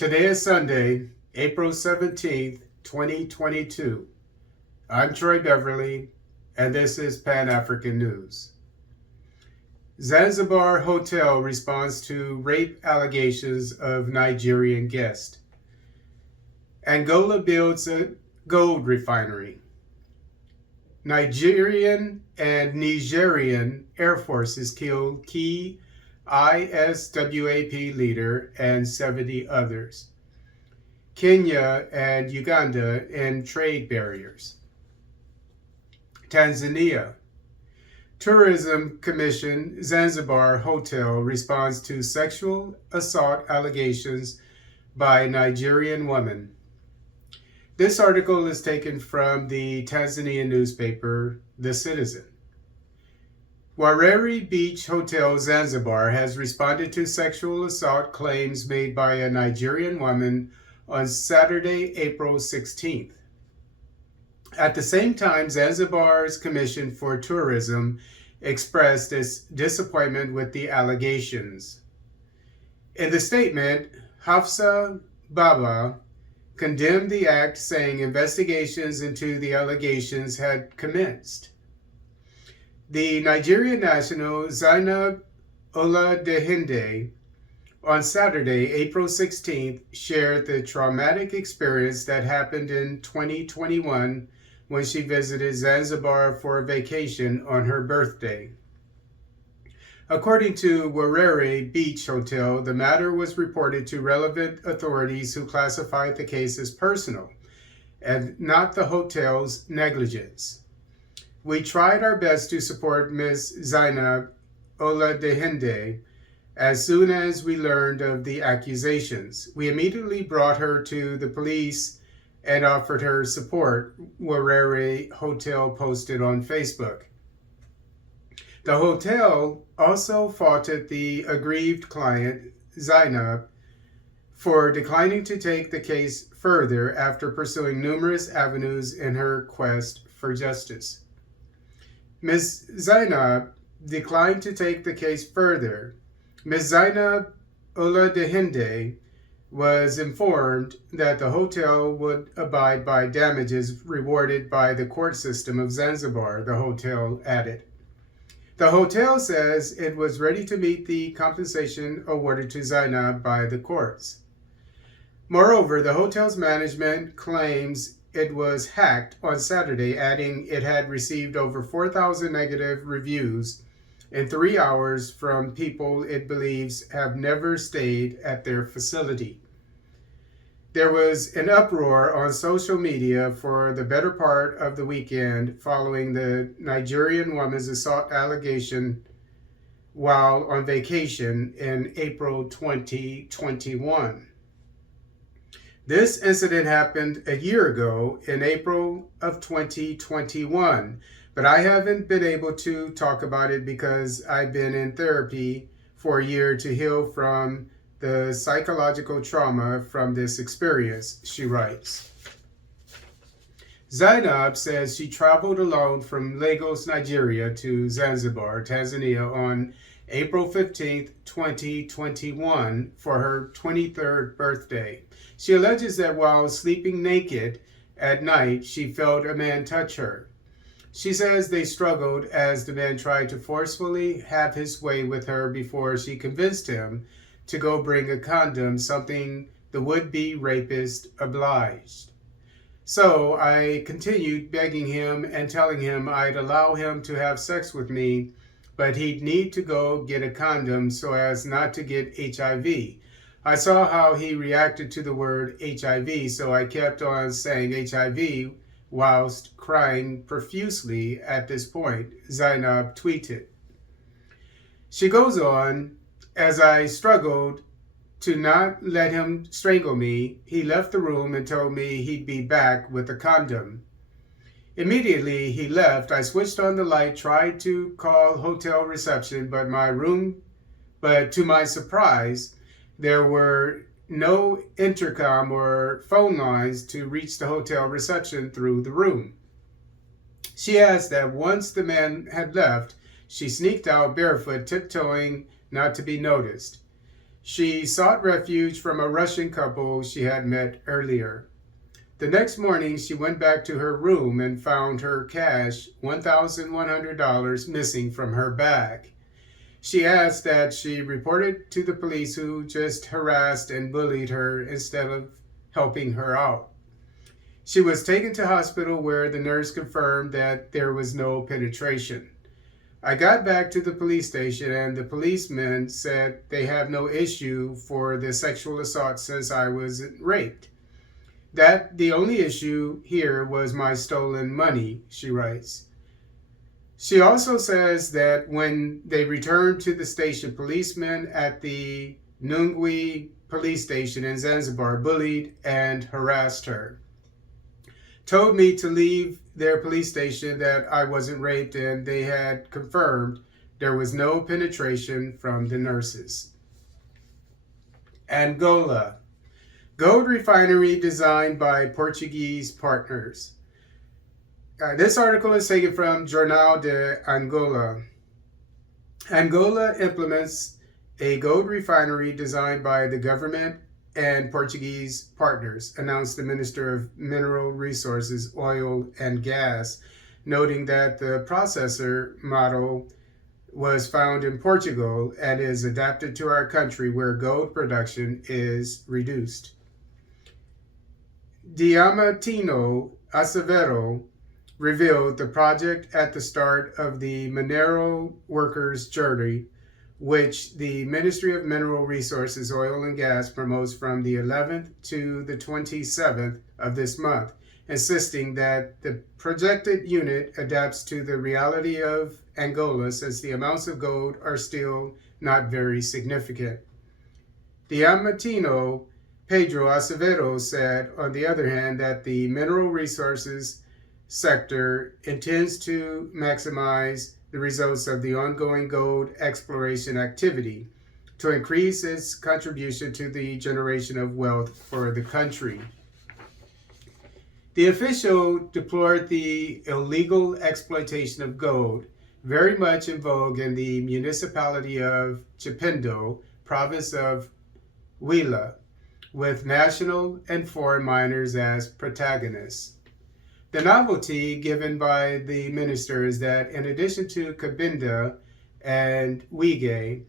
Today is Sunday, April 17th, 2022. I'm Troy Beverly, and this is Pan-African News. Zanzibar hotel responds to rape allegations of Nigerian guest. Angola builds a gold refinery. Nigerian and Nigerien Air Forces killed key ISWAP leader and 70 others. Kenya and Uganda end trade barriers. Tanzania. Tourism Commission Zanzibar hotel responds to sexual assault allegations by Nigerian woman. This article is taken from the Tanzanian newspaper, The Citizen. Wareri Beach Hotel Zanzibar has responded to sexual assault claims made by a Nigerian woman on Saturday, April 16th. At the same time, Zanzibar's Commission for Tourism expressed its disappointment with the allegations. In the statement, Hafsa Baba condemned the act, saying investigations into the allegations had commenced. The Nigerian national Zainab Oladehinde on Saturday, April 16th, shared the traumatic experience that happened in 2021 when she visited Zanzibar for a vacation on her birthday. According to Wareri Beach Hotel, the matter was reported to relevant authorities who classified the case as personal and not the hotel's negligence. We tried our best to support Ms. Zainab Oladehinde as soon as we learned of the accusations. We immediately brought her to the police and offered her support, Wareri Hotel posted on Facebook. The hotel also faulted the aggrieved client, Zainab, for declining to take the case further after pursuing numerous avenues in her quest for justice. Ms. Zainab declined to take the case further. Ms. Zainab Oladehinde was informed that the hotel would abide by damages rewarded by the court system of Zanzibar, the hotel added. The hotel says it was ready to meet the compensation awarded to Zainab by the courts. Moreover, the hotel's management claims it was hacked on Saturday, adding it had received over 4,000 negative reviews in 3 hours from people it believes have never stayed at their facility. There was an uproar on social media for the better part of the weekend following the Nigerian woman's assault allegation while on vacation in April 2021. This incident happened a year ago in April of 2021, but I haven't been able to talk about it because I've been in therapy for a year to heal from the psychological trauma from this experience, she writes. Zainab says she traveled alone from Lagos, Nigeria to Zanzibar, Tanzania on April 15th, 2021 for her 23rd birthday. She alleges that while sleeping naked at night, she felt a man touch her. She says they struggled as the man tried to forcefully have his way with her before she convinced him to go bring a condom, something the would-be rapist obliged. So I continued begging him and telling him I'd allow him to have sex with me, but he'd need to go get a condom so as not to get HIV. I saw how he reacted to the word HIV, so I kept on saying HIV whilst crying profusely at this point, Zainab tweeted. She goes on, as I struggled to not let him strangle me, he left the room and told me he'd be back with a condom. Immediately he left. I switched on the light, tried to call hotel reception, but to my surprise, there were no intercom or phone lines to reach the hotel reception through the room. She adds that once the man had left, she sneaked out barefoot, tiptoeing not to be noticed. She sought refuge from a Russian couple she had met earlier. The next morning, she went back to her room and found her cash, $1,100, missing from her bag. She asked that she reported to the police, who just harassed and bullied her instead of helping her out. She was taken to hospital where the nurse confirmed that there was no penetration. I got back to the police station and the policemen said they have no issue for the sexual assault since I was raped. That the only issue here was my stolen money, she writes. She also says that when they returned to the station, policemen at the Nungwi police station in Zanzibar bullied and harassed her. Told me to leave their police station, that I wasn't raped, and they had confirmed there was no penetration from the nurses. Angola. Gold refinery designed by Portuguese partners. This article is taken from Jornal de Angola. Angola implements a gold refinery designed by the government and Portuguese partners, announced the Minister of Mineral Resources, Oil and Gas, noting that the processor model was found in Portugal and is adapted to our country, where gold production is reduced. Diamantino Acevedo revealed the project at the start of the Mineral Workers' Journey, which the Ministry of Mineral Resources, Oil and Gas promotes from the 11th to the 27th of this month, insisting that the projected unit adapts to the reality of Angola, since the amounts of gold are still not very significant. Diamantino Pedro Acevedo said, on the other hand, that the mineral resources sector intends to maximize the results of the ongoing gold exploration activity to increase its contribution to the generation of wealth for the country. The official deplored the illegal exploitation of gold, very much in vogue in the municipality of Chipinda, province of Huila, with national and foreign miners as protagonists. The novelty given by the minister is that in addition to Cabinda and Wige,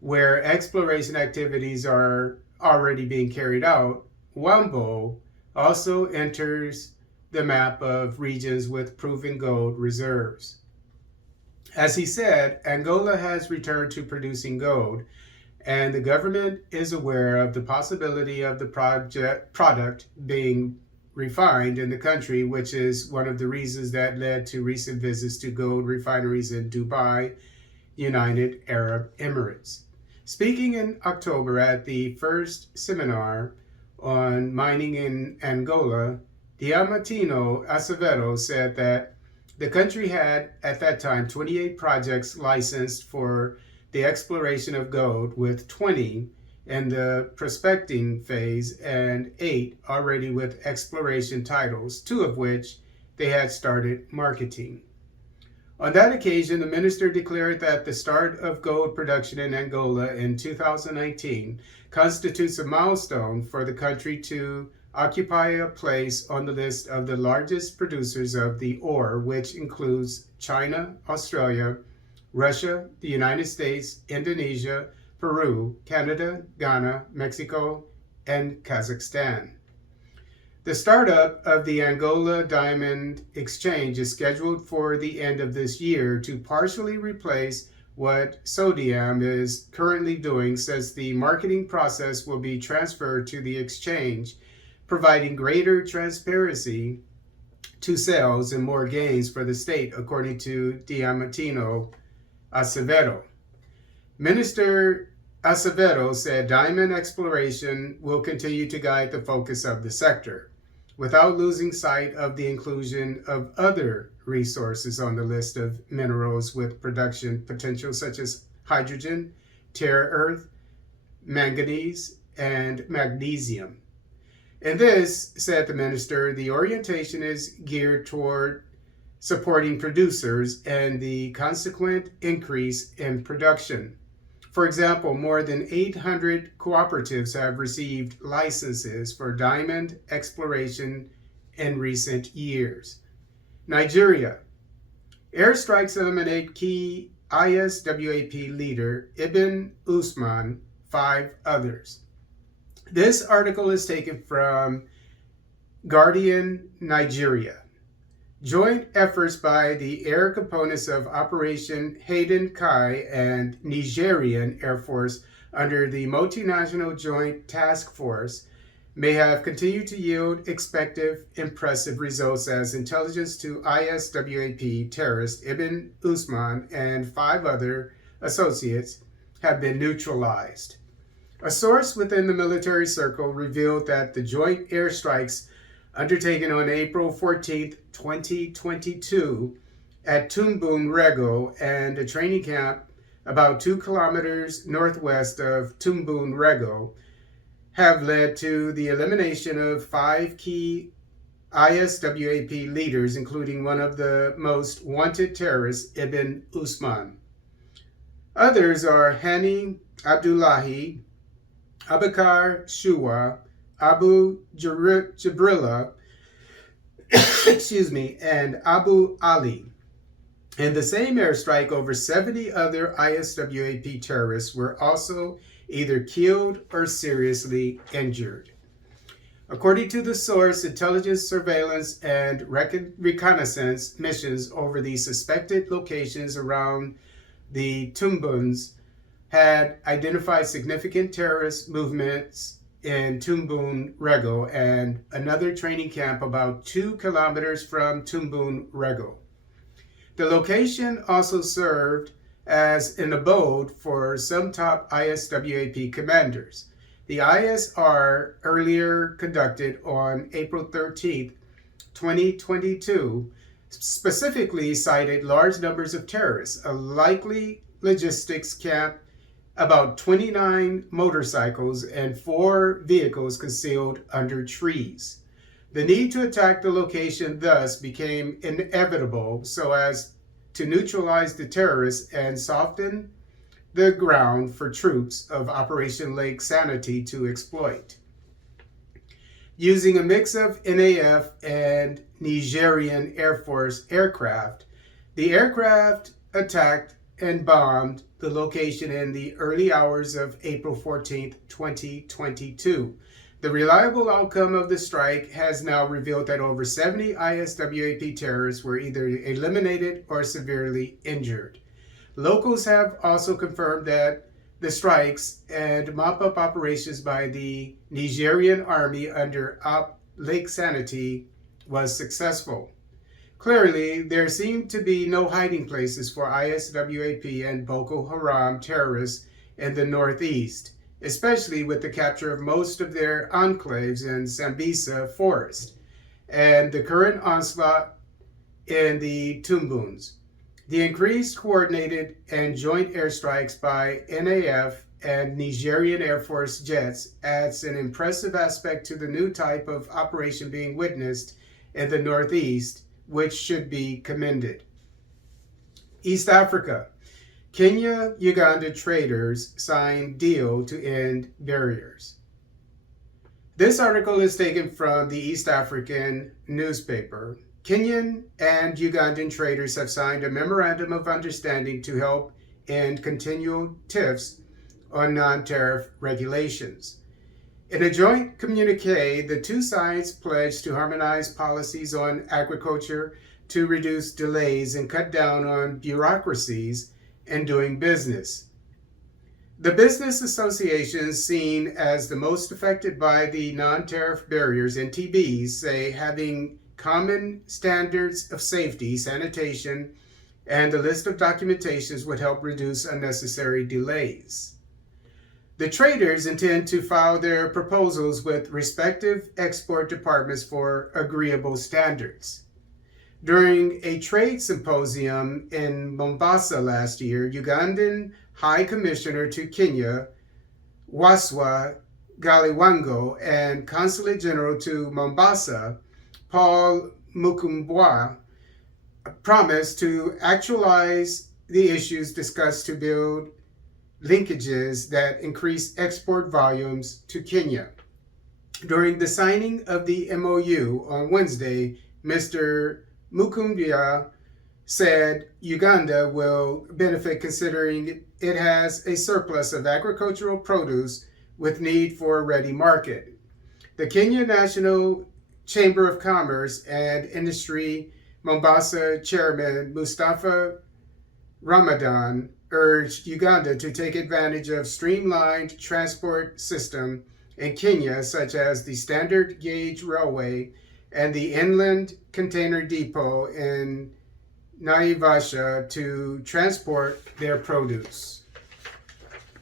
where exploration activities are already being carried out, Wambo also enters the map of regions with proven gold reserves. As he said, Angola has returned to producing gold, and the government is aware of the possibility of the product being refined in the country, which is one of the reasons that led to recent visits to gold refineries in Dubai, United Arab Emirates. Speaking in October at the first seminar on mining in Angola, Diamantino Acevedo said that the country had, at that time, 28 projects licensed for the exploration of gold, with 20 in the prospecting phase and 8 already with exploration titles, 2 of which they had started marketing. On that occasion, the minister declared that the start of gold production in Angola in 2019 constitutes a milestone for the country to occupy a place on the list of the largest producers of the ore, which includes China, Australia, Russia, the United States, Indonesia, Peru, Canada, Ghana, Mexico, and Kazakhstan. The startup of the Angola Diamond Exchange is scheduled for the end of this year to partially replace what Sodium is currently doing, since the marketing process will be transferred to the exchange, providing greater transparency to sales and more gains for the state, according to Diamantino Acevedo. Minister Acevedo said diamond exploration will continue to guide the focus of the sector, without losing sight of the inclusion of other resources on the list of minerals with production potential, such as hydrogen, rare earth, manganese, and magnesium. In this, said the minister, the orientation is geared toward supporting producers and the consequent increase in production. For example, more than 800 cooperatives have received licenses for diamond exploration in recent years. Nigeria. Airstrikes eliminate key ISWAP leader Ibn Usman, 5 others. This article is taken from Guardian, Nigeria. Joint efforts by the air components of Operation Hayden Kai and Nigerian Air Force under the Multinational Joint Task Force may have continued to yield expected impressive results as intelligence to ISWAP terrorist Ibn Usman and 5 other associates have been neutralized. A source within the military circle revealed that the joint airstrikes undertaken on April 14, 2022 at Tumbun Rego and a training camp about 2 kilometers northwest of Tumbun Rego have led to the elimination of 5 key ISWAP leaders, including one of the most wanted terrorists, Ibn Usman. Others are Hani Abdullahi, Abakar Shuwa, Abu Jibrilla, and Abu Ali. In the same airstrike, over 70 other ISWAP terrorists were also either killed or seriously injured. According to the source, intelligence, surveillance, and reconnaissance missions over the suspected locations around the Tumbuns had identified significant terrorist movements in Tumbun Rego and another training camp about 2 kilometers from Tumbun Rego. The location also served as an abode for some top ISWAP commanders. The ISR earlier conducted on April 13, 2022, specifically cited large numbers of terrorists, a likely logistics camp, about 29 motorcycles, and 4 vehicles concealed under trees. The need to attack the location thus became inevitable so as to neutralize the terrorists and soften the ground for troops of Operation Lake Sanity to exploit. Using a mix of NAF and Nigerian Air Force aircraft, the aircraft attacked and bombed the location in the early hours of April 14, 2022. The reliable outcome of the strike has now revealed that over 70 ISWAP terrorists were either eliminated or severely injured. Locals have also confirmed that the strikes and mop-up operations by the Nigerian army under Op Lake Sanity was successful. Clearly, there seem to be no hiding places for ISWAP and Boko Haram terrorists in the northeast, especially with the capture of most of their enclaves in Sambisa forest and the current onslaught in the Tumbuns. The increased coordinated and joint airstrikes by NAF and Nigerian Air Force jets adds an impressive aspect to the new type of operation being witnessed in the Northeast, which should be commended. East Africa. Kenya-Uganda traders sign deal to end barriers. This article is taken from the East African newspaper. Kenyan and Ugandan traders have signed a memorandum of understanding to help end continual tiffs on non-tariff regulations. In a joint communique, the two sides pledged to harmonize policies on agriculture to reduce delays and cut down on bureaucracies in doing business. The business associations seen as the most affected by the non-tariff barriers, NTBs, say having common standards of safety, sanitation, and a list of documentations would help reduce unnecessary delays. The traders intend to file their proposals with respective export departments for agreeable standards. During a trade symposium in Mombasa last year, Ugandan High Commissioner to Kenya, Waswa Galiwango, and Consulate General to Mombasa, Paul Mukumbwa, promised to actualize the issues discussed to build linkages that increase export volumes to Kenya. During the signing of the MOU on Wednesday, Mr. Mukumbya said Uganda will benefit considering it has a surplus of agricultural produce with need for a ready market. The Kenya National Chamber of Commerce and Industry Mombasa Chairman Mustafa Ramadan urged Uganda to take advantage of streamlined transport system in Kenya, such as the standard gauge railway and the inland container depot in Naivasha, to transport their produce.